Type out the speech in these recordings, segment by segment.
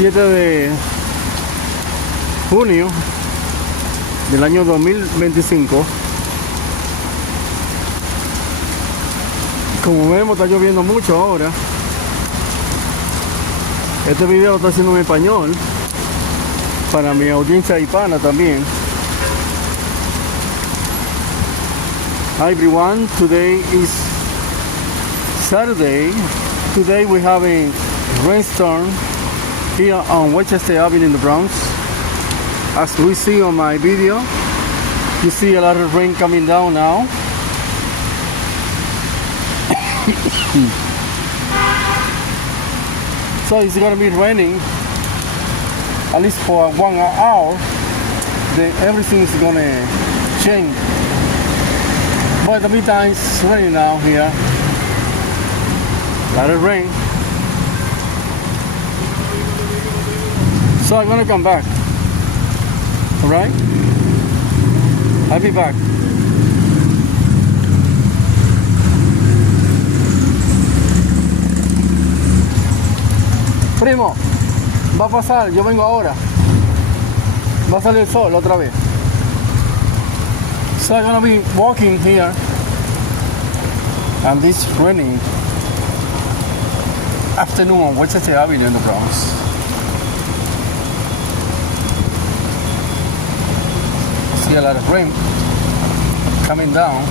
7 de junio del año 2025. Como vemos, está lloviendo mucho ahora. Este video lo estoy haciendo en español para mi audiencia hispana también. Hi everyone, today is Saturday. Today we have a rainstorm here on Weschester Avenue in the Bronx. As we see on my video, you see a lot of rain coming down now. So it's gonna be raining at least for 1 hour. Then everything is gonna change. But in the meantime, it's raining now here. A lot of rain. So I'm gonna come back. Alright? I'll be back. Primo, va a pasar, yo vengo ahora. Va a salir el sol otra vez. So I'm gonna be walking here. And this raining afternoon on Weschester Avenue in the Bronx. See a lot of rain coming down.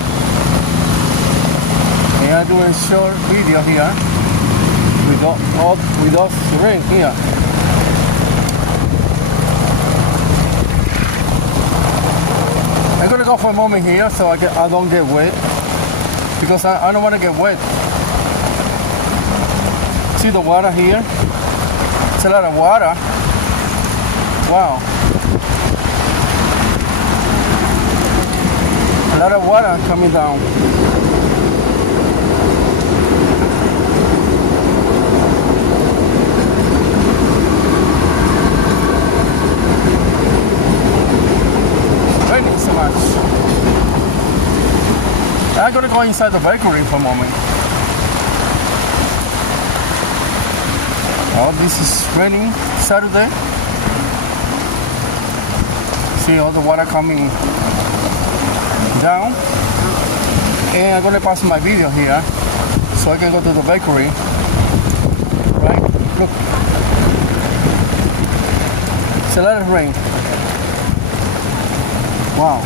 And I'm doing a short video here with us rain here. I'm gonna go for a moment here so I don't get wet, because I don't want to get wet. See the water here? It's a lot of water. Wow. A lot of water coming down. Raining so much. I'm gonna go inside the bakery for a moment. Oh, this is raining Saturday. See all the water coming down. And I'm gonna pass my video here so I can go to the bakery. Right? Look. It's a lot of rain. Wow.